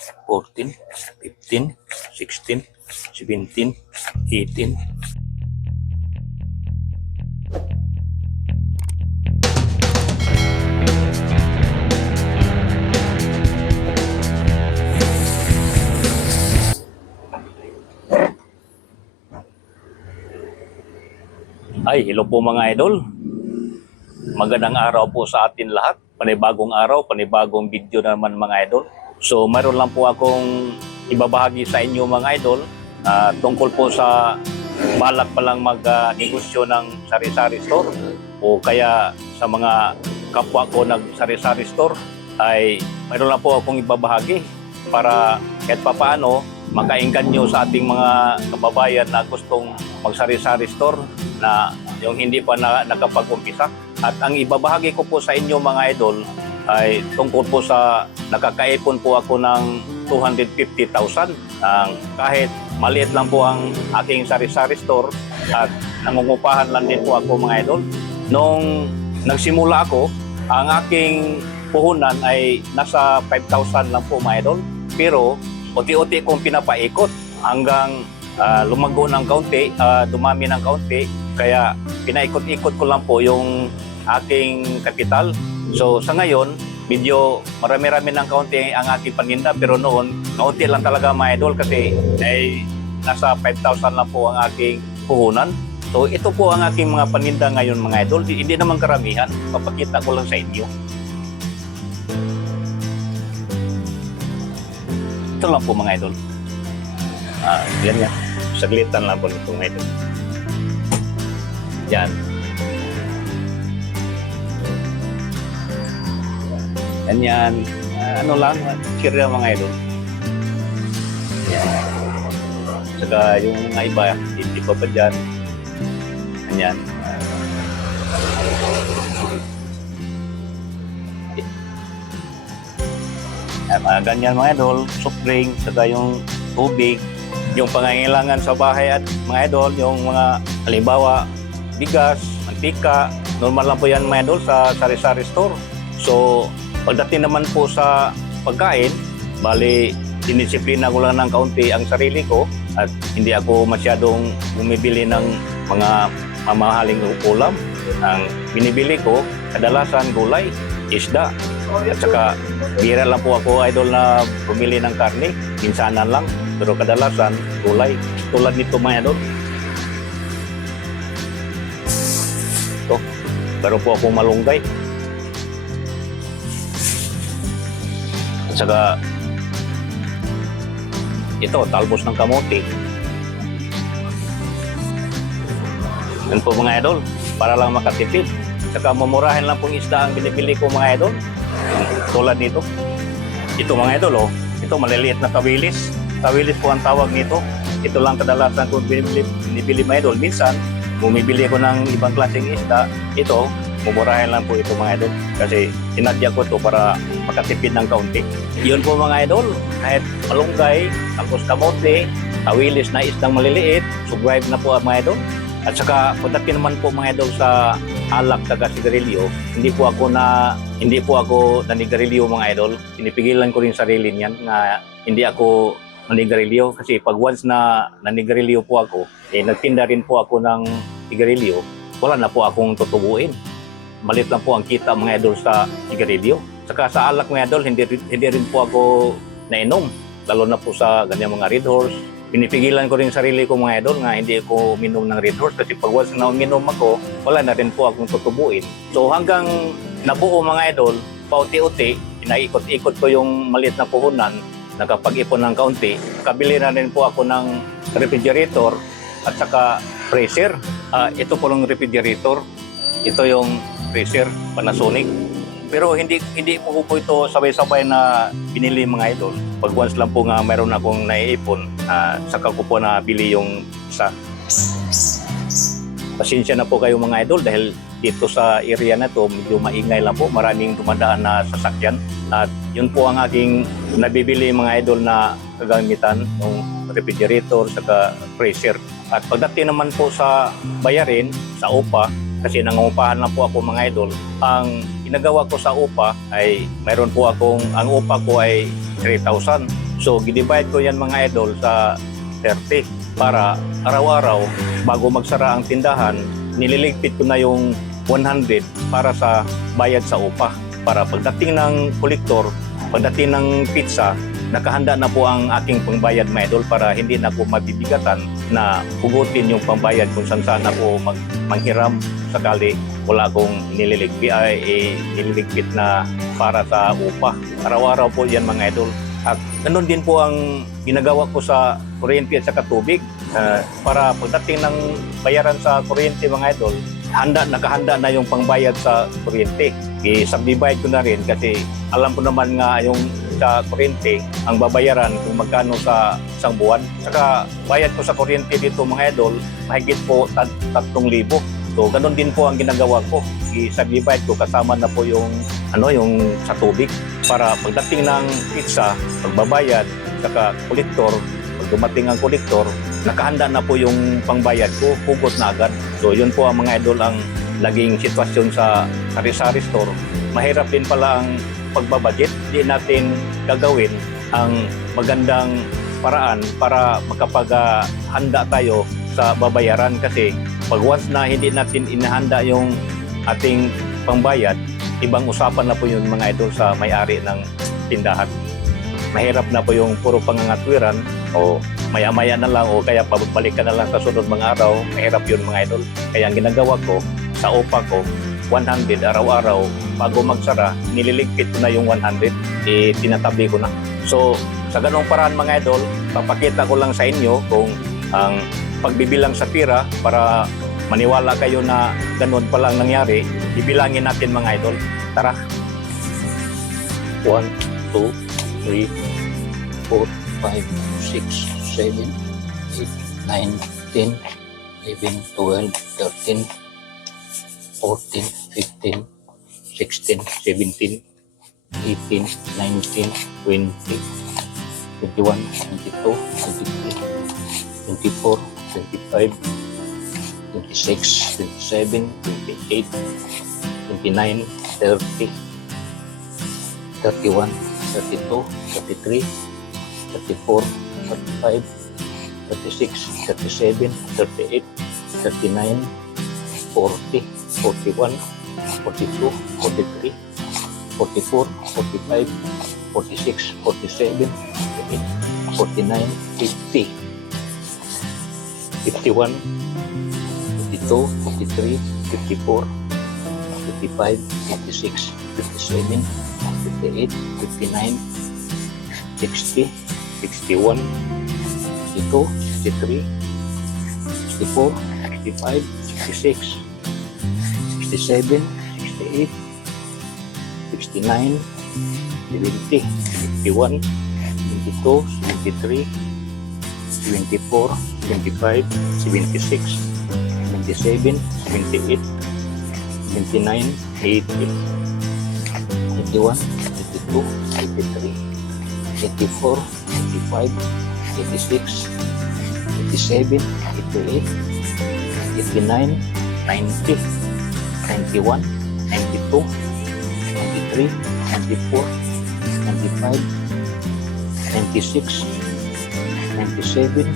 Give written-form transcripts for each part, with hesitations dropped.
14, 15, 16, 17, 18. Ay, hello po mga idol. Magandang araw po sa atin lahat. Panibagong araw, panibagong video naman mga idol. So, mayroon lang po akong ibabahagi sa inyo mga idol tungkol po sa balak palang mag-negosyo ng sari-sari store o kaya sa mga kapwa ko nag-sari-sari store ay mayroon lang po akong ibabahagi para kahit papaano makainggan nyo sa ating mga kababayan na gustong mag-sari-sari store na yung hindi pa nakapag-umpisa. At ang ibabahagi ko po sa inyo mga idol ay tungkol po sa nakakaipon po ako ng 250,000. Kahit maliit lang po ang aking sari-sari store at nangungupahan lang din po ako mga idol. Nung nagsimula ako, ang aking puhunan ay nasa 5,000 lang po mga idol. Pero unti-unti kong pinapaikot hanggang lumago ng kaunti, dumami ng kaunti. Kaya pinaikot-ikot ko lang po yung aking kapital. So sa ngayon, medyo marami-rami ng kaunti ang aking paninda. Pero noon, kaunti lang talaga mga idol kasi ay nasa 5,000 lang po ang aking puhunan. So ito po ang aking mga paninda ngayon mga idol. Hindi naman karamihan, papakita ko lang sa inyo. Ito lang po mga idol. Yan yan. Saglitan lang po nito mga idol. Yan. Ganyan. Ano lang, sirya mga idol. Yan. Saka yung mga iba, hindi pa pa dyan. Ganyan. Ganyan mga idol, soft drink, saka yung tubig, yung pangangailangan sa bahay at mga idol, yung mga halimbawa, bigas, mantika, normal lang po yan mga idol sa sari-sari store. So, pagdating naman po sa pagkain, bali, dinisiplina ko lang ng kaunti ang sarili ko at hindi ako masyadong bumibili ng mga mamahaling ulam. Ang binibili ko, kadalasan gulay, isda, at saka bira lang po ako idol na bumili ng karne, minsanan lang, pero kadalasan gulay. Tulad nito mga idol. Ito, pero po akong malunggay. At saka ito, talbos ng kamote. Yan po mga idol, para lang makatipid. Saka mamurahin lang pong isda ang binibili ko mga idol. Tulad nito. Ito mga idol, oh. Ito maliliit na tawilis. Tawilis po ang tawag nito. Ito lang kadalasan kung binibili mga idol. Minsan, bumibili ko ng ibang klaseng isda. Ito, mumurahin lang po ito mga idol. Kasi sinadya ko ito para makatipid ng kaunti. Yun po mga idol. Kahit malunggay, tapos kamote, tawilis na isdang maliliit, survive na po mga idol. At saka pagdating naman po mga idol sa alak taga sigarilyo, hindi po ako nanigarilyo mga idol. Pinipigilan ko rin sarili niyan na hindi ako nanigarilyo kasi pag once na nanigarilyo po ako, nagtinda rin po ako ng sigarilyo, wala na po akong tutubuin. Malit lang po ang kita mga idol sa sigarilyo. Saka sa alak mga idol, hindi rin po ako nainom, lalo na po sa ganyan mga Red Horse. Pinipigilan ko rin sarili ko mga idol nga hindi ako minom ng Red Horse kasi pag once na uminom ako, wala na rin po akong tutubuin. So hanggang nabuo mga idol, pauti-uti, inaikot-ikot ko yung maliit na puhunan, nakapag-ipon ng kaunti, kabili na rin po ako ng refrigerator at saka freezer. Ito po ng refrigerator, ito yung freezer, Panasonic. Pero hindi po ito sabay-sabay na binili mga idol. Pag once lang po nga mayroon akong naiipon, saka ko po nabili yung isa. Pasensya na po kayo mga idol dahil dito sa area na to medyo maingay lang po. Maraming dumadaan na sasakyan. At yun po ang aking nabibili mga idol na kagamitan, yung refrigerator, saka freezer. At pagdating naman po sa bayarin, sa upa, kasi nangungupahan lang po ako mga idol, ang ginagawa ko sa upa ay mayroon po akong, ang upa ko ay 3,000. So, gidivide ko yan mga idol sa 30 para araw-araw, bago magsara ang tindahan, nililigpit ko na yung 100 para sa bayad sa upa. Para pagdating ng kolektor, pagdating ng pizza, nakahanda na po ang aking pangbayad mga idol para hindi na po mabibigatan na hugutin yung pambayad kung saan na po manghiram sakali wala akong nililigpit na para sa upa. Araw-araw po yan mga idol. At ganun din po ang ginagawa ko sa kuryente at sa tubig. Para pagdating ng bayaran sa kuryente mga idol, nakahanda na yung pangbayad sa kuryente. I-subdivide ko na rin kasi alam ko naman nga yung sa kuryente ang babayaran kung magkano sa isang buwan. Saka bayad ko sa kuryente dito mga idol, mahigit po 3,000. So ganun din po ang ginagawa ko. I-subdivide ko kasama na po yung sa tubig para pagdating ng pizza, pagbabayad, saka kolektor, pag dumating ang kolektor, nakahanda na po yung pangbayad ko, hugot na agad. So yun po ang mga idol ang naging sitwasyon sa sari-sari store. Mahirap din pala ang pagbabudget. Hindi natin gagawin ang magandang paraan para makapaghanda tayo sa babayaran kasi pag once na hindi natin inahanda yung ating pangbayad, ibang usapan na po yun mga idol sa may-ari ng tindahan. Mahirap na po yung puro pangangatwiran o maya-maya na lang o kaya pabalik ka na lang sa sunod mga araw. Mahirap yun mga idol. Kaya ang ginagawa ko sa upa ko, 100 araw-araw, bago magsara, nililigpit ko na yung 100, tinatabi ko na. So, sa ganong paraan mga idol, papakita ko lang sa inyo kung ang pagbibilang sa pira para maniwala kayo na ganun palang nangyari, ibilangin natin mga idol. Tara! 1, 2, 3, 4, 5, 6, 7, 8, 9, 10, 11, 12, 13, 14, 15, 16, 17, 18, 19, 20, 21, 22, 23, 24, 25, 26, 27, 28, 29, 30, 31, 32, 33, 34, 35, 36, 37, 38, 39, 40, 41, 42, 43, 44, 45, 46, 47, 48, 49, 50, 51, 52, 53, 54, 55, 56, 57, 58, 59, 60, 61, 62, 63, 64, 65, 66, 67, 68, 69, 70, 51, 72, 73, 74, 75, 76, 77, 78, 79, 80, 81, 82, 83, 84, 85, 86, 87, 88, 89, 90, 91, 92, 93, 94, 95, 96, 97,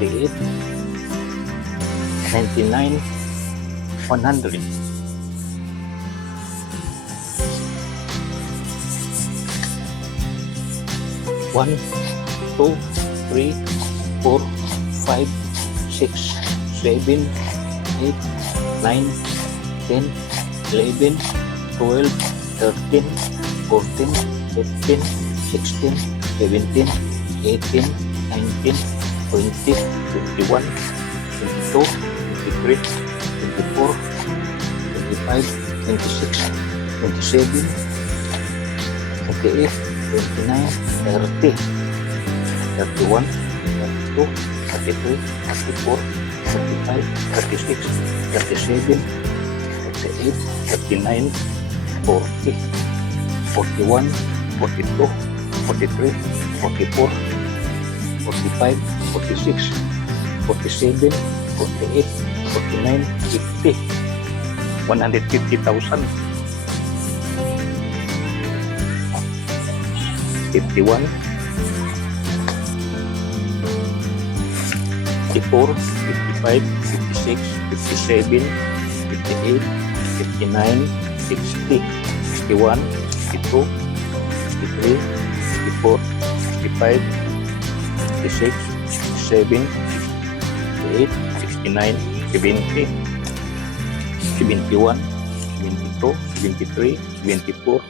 98, 99, 100. One, two, three, 4, 5, 6, 7, 8, 9, 10, 11, 12, 13, 14, 15, 16, 17, 18, 19, 20, 21, 22, 23, 24, 25, 26, 27, 28, 29, 30, 31, 32, 33, 34, 35, 36, 37, 38, 39, 40, 41, 42, 43, 44, 45, 46, 47, 48, 49, 50, 150,000. 51, 54, 55, 56, 57, 58, 59, 60, 61, 62, 63, 64, 65, 66, 67, 68, 69, 70, 71, 72, 73, 74,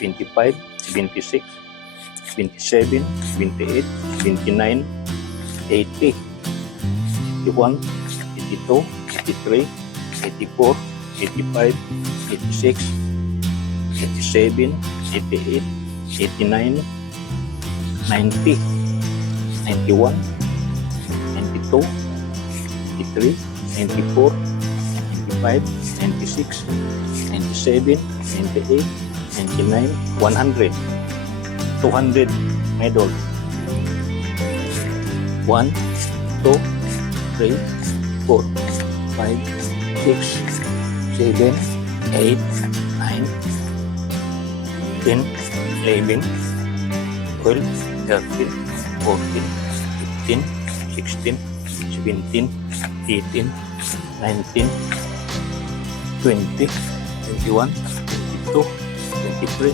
75, 76, 77, 78, 79, 80, 81, 82, 83, 84, 85, 86, 87, 88, 89, 90, 91, 92, 93, 94, 95, 96, 97, 98, 99, 100, 200, medal. 1, 2, 3, 4, 5, 6, 7, 8, 9, 10, 11, 12, 13, 14, 15, 16, 17, 18, 19, 20, 21, 22, 23,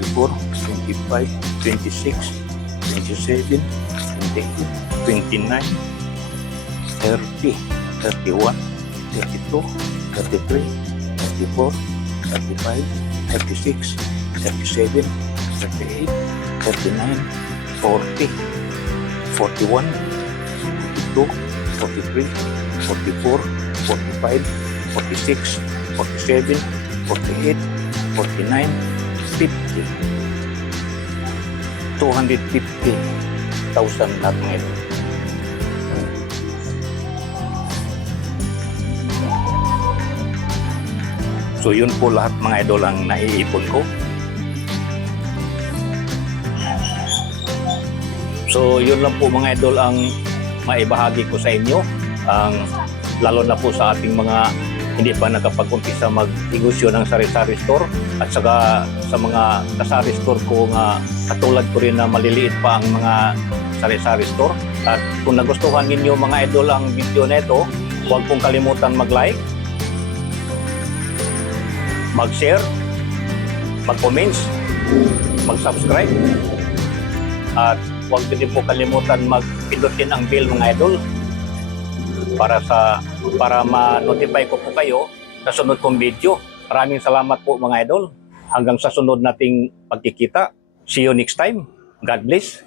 24, 25, 26, 27, 28, 29, 30, 31, 32, 33, 34, 35, 36, 37, 38, 39, 40, 41, 42, 43, 44, 45, 46, 47, 48, 49, 50. 250,000 lahat mga ito. So yun po lahat mga idol ang naiipon ko. So yun lang po mga idol ang maibahagi ko sa inyo. Lalo na po sa ating mga hindi pa nakapag-umpisa mag-negosyo ng sari-sari store at saka sa mga kasari store ko nga katulad ko rin na maliliit pa ang mga sari-sari store. At kung nagustuhan ninyo mga idol ang video neto, huwag pong kalimutan mag-like, mag-share, mag-comments, mag-subscribe, at huwag din po kalimutan mag-pindutin ang bell mga idol para ma-notify ko po kayo sa sunod kong video. Maraming salamat po mga idol. Hanggang sa sunod nating pagkikita. See you next time. God bless.